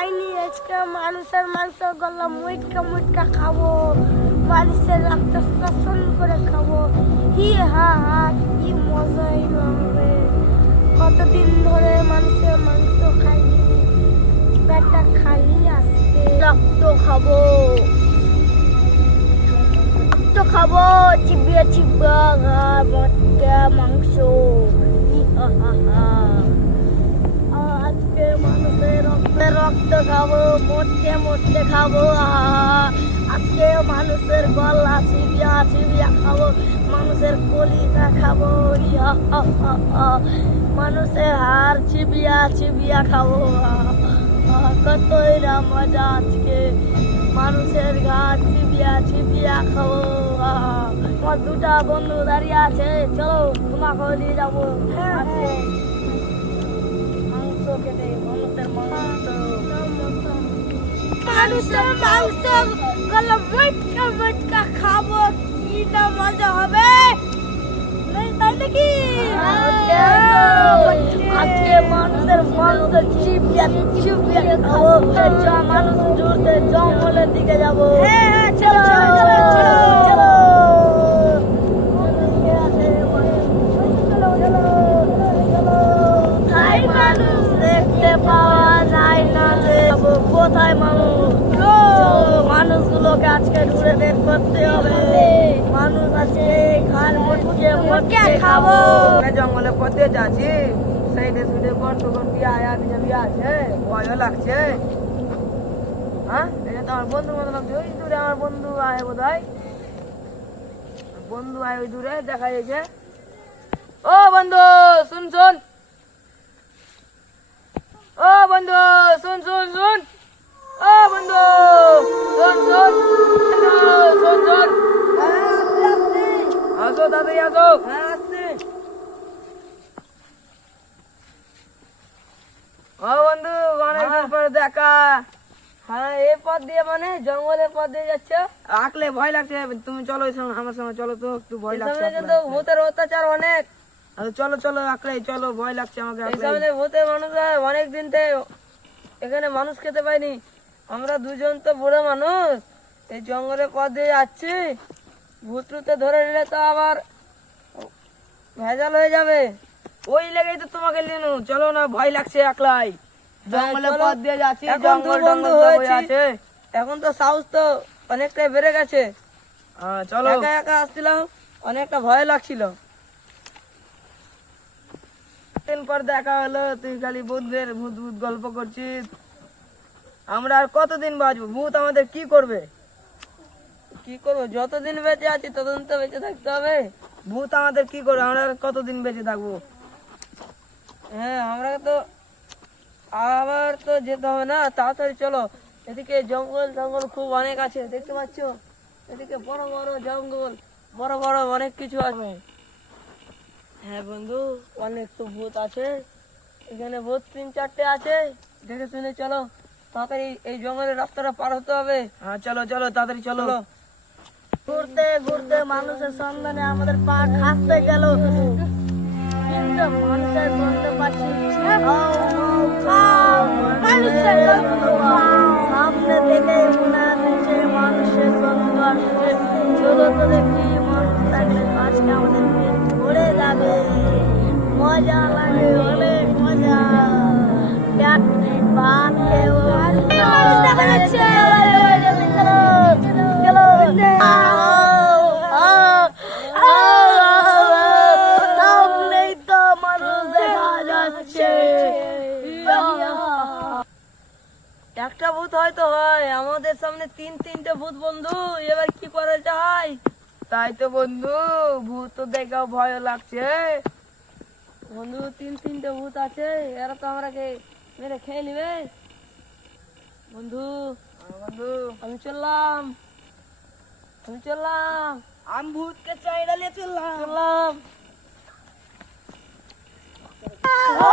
খাইনি আজকে মানুষের মাংস গলা মুটকা মুটকা খাবো, মানুষের রক্ত শোষণ করে খাবো। হি হা হা, কি মজাই হবে। কতদিন ধরে মানুষের মাংস খাইনি, পেটটা খালি আসছে। রক্ত খাবো, রক্ত খাবো, চিবিয়ে চিবিয়ে মটকা মাংস। হি হা হা হা, আজকে মানুষের রক্ত খাবো, মটকে মটকে খাবো। আজকে মানুষের গলা চিবিয়া চিবিয়া খাবো, মানুষের কলিজা খাবো। মানুষের হাড় চিবিয়া চিবিয়া খাবো। কতই না মজা আজকে, মানুষের ঘাট চিবিয়া চিবিয়া খাবো। আমার দুটা বন্ধু দাঁড়িয়ে আছে, চলো তোমাকে নিয়ে যাবো। মানুষের মাংস গলা মটকা মটকা খাবো, কি না মজা হবে, তাই নাকি? আজকে মানুষের মাংস চিবিয়া চিবিয়া খাবো। মানুষ জুড়তে জঙ্গলের দিকে যাবো। চলো চলো চলো, মানুষ দেখতে পাওয়া যায় না যে কোথায় মানুষ। মানুষগুলোকে আজকে ঘুরে বের করতে হবে। মানুষ আছে খাল মটকে মটকে খাবো। জঙ্গলের পথে যাচ্ছি, সাইডে সুইডে গন্ড গন্ডি আয়া বিজাবি আছে, ভয়ও লাগছে। হ্যাঁ, এটা তো আমার বন্ধুর মতো লাগছে। ওই দূরে আমার বন্ধু আয় বোধ হয়, বন্ধু আয় ওই দূরে দেখা যাচ্ছে। ও বন্ধু শুন শুন, ও বন্ধু শুন শুন শুন, ও বন্ধু শুন শুন, শুন শুন, আসো দাদাই আসো। ও বন্ধু অনেকদিন পরে দেখা। হ্যাঁ, এই পথ দিয়ে মানে জঙ্গলের পথ দিয়ে যাচ্ছ? আকলে ভয় লাগছে, তুমি চলো আমার সঙ্গে চলো তো, একটু ভয় এই লাগছে। সামনে কিন্তু ভূতের অত্যাচার অনেক। চলো চলো আকলে চলো, ভয় লাগছে আমাকে। এই সামনে ভূতের মানুষ অনেক দিন থেকে এখানে মানুষ খেতে পাইনি। আমরা দুজন তো বুড়ো মানুষ, এই জঙ্গলের পথ দিয়ে যাচ্ছি। ভূত টুতে ধরে নিলে তো আবার ভেজাল হয়ে যাবে। ওই লেগেই তো তোমাকে নিনু, চলো না, ভয় লাগছে একলাই। জঙ্গলের চলো। পথ দিয়ে যাচ্ছি, এখন জঙ্গল দুই বন্ধু টঙ্গল সব হয়েছি। আছে। এখন তো সাহস তো অনেকটাই বেড়ে গেছে। চলো। একা একা আসছিলাম, অনেকটা ভয় লাগছিল। দিন পর দেখা হলো, তুই খালি ভূতের ভূত ভূত গল্প করছিস। আমরা আর কতদিন বাঁচবো? ভূত আমাদের কি করবে? কি করবো, যতদিন বেঁচে আছি ততদিন তো বেঁচে থাকতে হবে। ভূত আমাদের কি করবে? আমরা আর কতদিন বেঁচে থাকবো? হ্যাঁ, আমরা তো আবার তো যেতে হবে না, তাড়াতাড়ি চলো। এদিকে জঙ্গল জঙ্গল খুব অনেক আছে, দেখতে পাচ্ছ? এদিকে বড় বড় জঙ্গল, বড় বড় অনেক কিছু আছে। হ্যাঁ বন্ধু, অনেক তো ভূত আছে এখানে, ভূত 3-4টে আছে। দেখে শুনে চলো, তাড়াতাড়ি এই জঙ্গলের রাস্তাটা পার হতে হবে। চলো চলো তাড়াতাড়ি চলো। ঘুরতে ঘুরতে মানুষের সন্ধানে আমাদের পা খাসতে গেল, কিন্তু মানুষের গন্ধ পাচ্ছি। সামনে থেকে মনে আসছে মানুষের গন্ধ আসছে। চলো তো দেখি, মানুষ থাকলে আজকে আমাদের পেট ভরে যাবে। মজা লাগে, অনেক মজা। পেট ভাত খেয়েও মানুষ দেখা যাচ্ছে। চলো সামনেই তো মানুষ দেখা যাচ্ছে। একটা ভূত হয়তো হয়, আমাদের সামনে 3-3টে ভূত বন্ধু, এবার কি করা যায়? তাই তো বন্ধু, ভূত তো দেখেও ভয় লাগছে। বন্ধু 3-3টে ভূত আছে, এরা তো আমরাকে মেরে খেয়ে নিবে। বন্ধু বন্ধু আমি চললাম, আমি চললাম, আমি ভূতকে চাইডালে চললাম। চললাম। ও